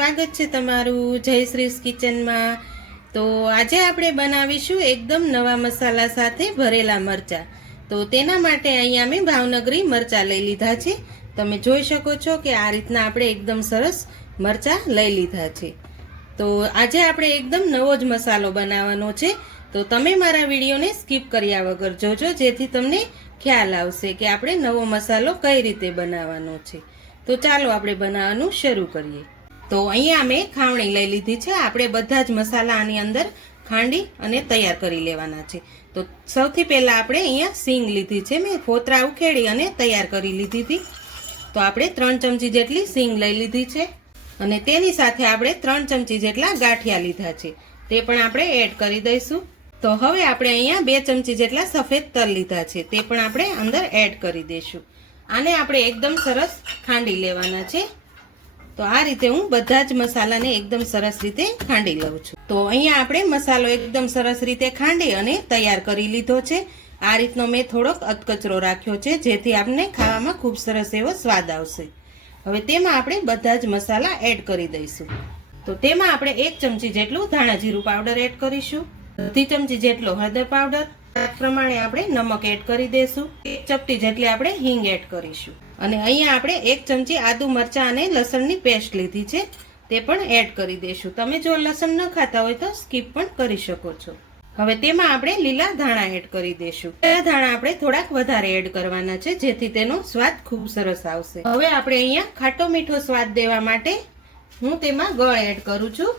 સ્વાગત છે તમારું જયશ્રીસ કિચનમાં। તો આજે આપણે બનાવીશું એકદમ નવા મસાલા સાથે ભરેલા મરચાં। તો તેના માટે અહીંયા મેં ભાવનગરી મરચાં લઈ લીધા છે। તમે જોઈ શકો છો કે આ રીતના આપણે એકદમ સરસ મરચાં લઈ લીધા છે। તો આજે આપણે એકદમ નવો જ મસાલો બનાવવાનો છે। તો તમે મારા વિડીયોને સ્કીપ કર્યા વગર જોજો, જેથી તમને ખ્યાલ આવશે કે આપણે નવો મસાલો કઈ રીતે બનાવવાનો છે। તો ચાલો આપણે બનાવવાનું શરૂ કરીએ। તો અહીંયા મેં ખાવણી લઈ લીધી છે। આપણે બધા જ મસાલા આની અંદર ખાંડી અને તૈયાર કરી લેવાના છે। તો સૌથી પહેલા આપણે અહીંયા સીંગ લીધી છે, મેં ફોતરા ઉખેડી અને તૈયાર કરી લીધી હતી। તો આપણે 3 ચમચી જેટલી સીંગ લઈ લીધી છે અને તેની સાથે આપણે 3 ચમચી જેટલા ગાંઠિયા લીધા છે, તે પણ આપણે એડ કરી દઈશું। તો હવે આપણે અહીંયા 2 ચમચી જેટલા સફેદ તલ લીધા છે, તે પણ આપણે અંદર એડ કરી દઈશું। આને આપણે એકદમ સરસ ખાંડી લેવાના છે। તો આ રીતે હું બધા જ મસાલાને એકદમ સરસ રીતે ખાંડી લઉં છું। તો અહીંયા આપણે મસાલો એકદમ સરસ રીતે ખાંડી અને તૈયાર કરી લીધો છે। આ રીતનો મેં થોડોક અધકચરો રાખ્યો છે, જેથી આપણને ખાવામાં ખૂબ સરસ એવો સ્વાદ આવશે। હવે તેમાં આપણે બધા જ મસાલા એડ કરી દઈશું। તો તેમાં આપણે 1 ચમચી જેટલું ધાણા જીરું પાવડર એડ કરીશું, અડધી ચમચી જેટલો હળદર પાવડર, પ્રમાણે આપણે નમક એડ કરી દઈશું, 1 ચપટી જેટલી આપણે હિંગ એડ કરીશું અને અહીંયા આપણે 1 ચમચી આદુ મરચાં અને લસણની પેસ્ટ લીધી છે, તે પણ એડ કરી દઈશું। તમે જો લસણ ન ખાતા હોય તો સ્કીપ પણ કરી શકો છો। હવે તેમાં આપણે લીલા ધાણા એડ કરી દઈશું। લીલા ધાણા આપણે થોડાક વધારે એડ કરવાના છે, જેથી તેનો સ્વાદ ખૂબ સરસ આવશે। હવે આપણે અહીંયા ખાટો મીઠો સ્વાદ દેવા માટે હું તેમાં ગળ એડ કરું છું।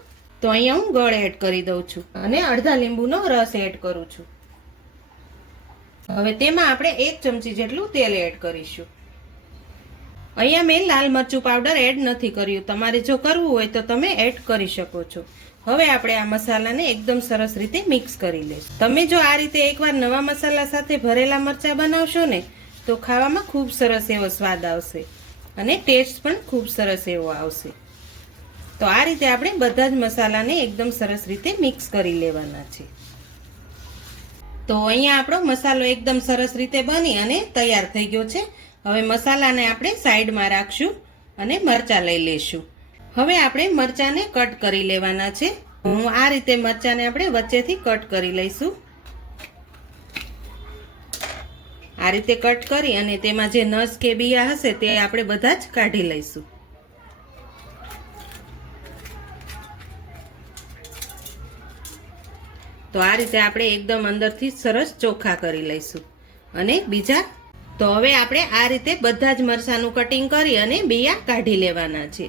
તો અહીંયા હું ગળ એડ કરી દઉં છું અને અડધા લીંબુનો રસ એડ કરું છું। હવે તેમાં આપણે 1 ચમચી જેટલું તેલ એડ કરીશું। અહીંયા મેં લાલ મરચું પાવડર એડ નથી કર્યું, તમારે જો કરવું હોય તો તમે એડ કરી શકો છો। હવે આપણે આ મસાલાને એકદમ સરસ રીતે મિક્સ કરી લઈશું। તમે જો આ રીતે એકવાર નવા મસાલા સાથે ભરેલા મરચાં બનાવશો ને, તો ખાવામાં ખૂબ સરસ એવો સ્વાદ આવશે અને ટેસ્ટ પણ ખૂબ સરસ એવો આવશે। તો આ રીતે આપણે બધા જ મસાલાને એકદમ સરસ રીતે મિક્સ કરી લેવાના છે। તો અહીંયા આપણો મસાલો એકદમ સરસ રીતે બની અને તૈયાર થઈ ગયો છે। હવે મસાલાને આપણે સાઈડમાં રાખશું અને મરચાં લઈ લેશું। હવે આપણે મરચાંને કટ કરી લેવાના છે। હું આ રીતે મરચાંને આપણે વચ્ચેથી કટ કરી લઈશું। આ રીતે કટ કરી અને તેમાં જે નસ કે બિયા હશે તે આપણે બધા જ કાઢી લઈશું। તો આ રીતે આપણે એકદમ અંદરથી સરસ ચોખ્ખા કરી લઈશું અને બીજા તો હવે આપણે આ રીતે બધા જ મરચાંનું કટિંગ કરી અને બિયા કાઢી લેવાના છે।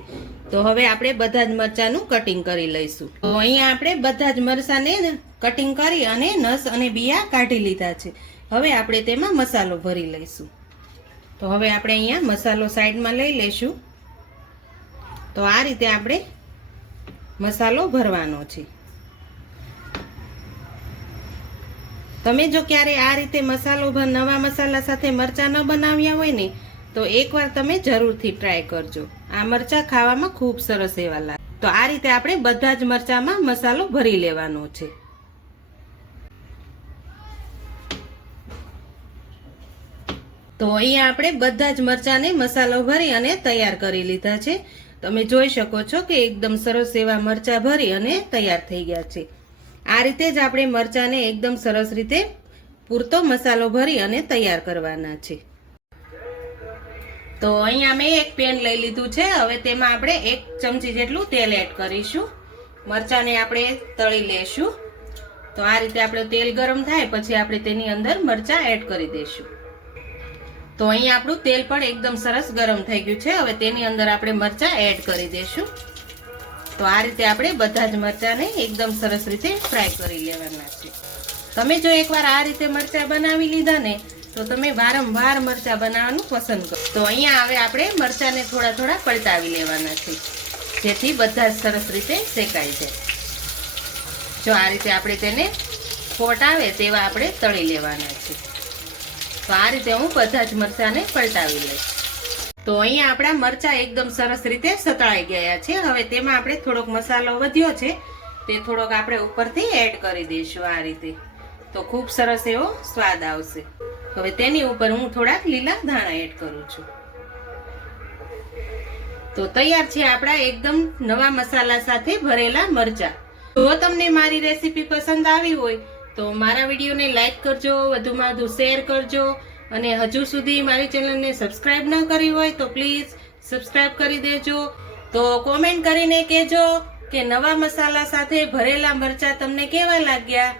તો હવે આપણે બધા જ મરચાંનું કટિંગ કરી લઈશું। તો અહીંયા આપણે બધા જ મરચાંને કટિંગ કરી અને નસ અને બિયા કાઢી લીધા છે। હવે આપણે તેમાં મસાલો ભરી લઈશું। તો હવે આપણે અહીંયા મસાલો સાઈડમાં લઈ લઈશું। તો આ રીતે આપણે મસાલો ભરવાનો છે। તમે જો ક્યારે આ રીતે મસાલો નવા મસાલા સાથે મરચાં ન બનાવ્યા હોય ને, તો એકવાર તમે જરૂરથી ટ્રાય કરજો। આ મરચાં ખાવામાં ખૂબ સરસ એવા લાગે। તો આ રીતે આપણે બધા જ મરચાંમાં મસાલો ભરી લેવાનો છે। તો અહીંયા આપણે બધા જ મરચાંને મસાલો ભરી અને તૈયાર કરી લીધા છે। તમે જોઈ શકો છો કે એકદમ સરસ એવા મરચાં ભરી અને તૈયાર થઈ ગયા છે। આ રીતે જ આપણે મરચાંને એકદમ સરસ રીતે પૂરતો મસાલો ભરી અને તૈયાર કરવાના છે। તો અહીંયા મેં એક પેન લઈ લીધું છે। હવે તેમાં આપણે 1 ચમચી જેટલું તેલ એડ કરીશું। મરચાંને આપણે તળી લેશું। તો આ રીતે આપણું તેલ ગરમ થાય પછી આપણે તેની અંદર મરચાં એડ કરી દઈશું। તો અહીંયા આપણું તેલ પણ એકદમ સરસ ગરમ થઈ ગયું છે। હવે તેની અંદર આપણે મરચાં એડ કરી દઈશું। તો આ રીતે આપણે બધા જ મરચાંને એકદમ સરસ રીતે ફ્રાય કરી લેવાના છે। તમે જો એકવાર આ રીતે મરચાં બનાવી લીધા ને, તો તમે વારંવાર મરચાં બનાવવાનું પસંદ કરો। તો અહીંયા હવે આપણે મરચાંને થોડા થોડા પલટાવી લેવાના છે, જેથી બધા જ સરસ રીતે શેકાઈ જાય। જો આ રીતે આપણે તેને ફોટ આવે તેવા આપણે તળી લેવાના છે। તો આ રીતે હું બધા જ મરચાંને પલટાવી લઈશ। તો અહીંયા આપણા મરચાં એકદમ સરસ રીતે સતળાઈ ગયા છે। હવે તેમાં આપણે થોડોક મસાલો વધ્યો છે, તે થોડોક આપણે ઉપરથી એડ કરી દઈશું આ રીતે। તો ખૂબ સરસ એવો સ્વાદ આવશે। હવે તેની ઉપર હું થોડાક લીલા ધાણા એડ કરું છું। તો તૈયાર છે આપણા એકદમ નવા મસાલા સાથે ભરેલા મરચાં. જો તમને મારી રેસીપી પસંદ આવી હોય તો મારા વિડીયોને લાઈક કરજો, વધુમાં વધુ શેર કરજો, અને હજુ સુધી મારી ચેનલને સબસ્ક્રાઇબ ન કરી હોય તો પ્લીઝ સબસ્ક્રાઇબ કરી દેજો. તો કોમેન્ટ કરીને કહેજો કે નવા મસાલા સાથે ભરેલા મરચાં તમને કેવા લાગ્યા.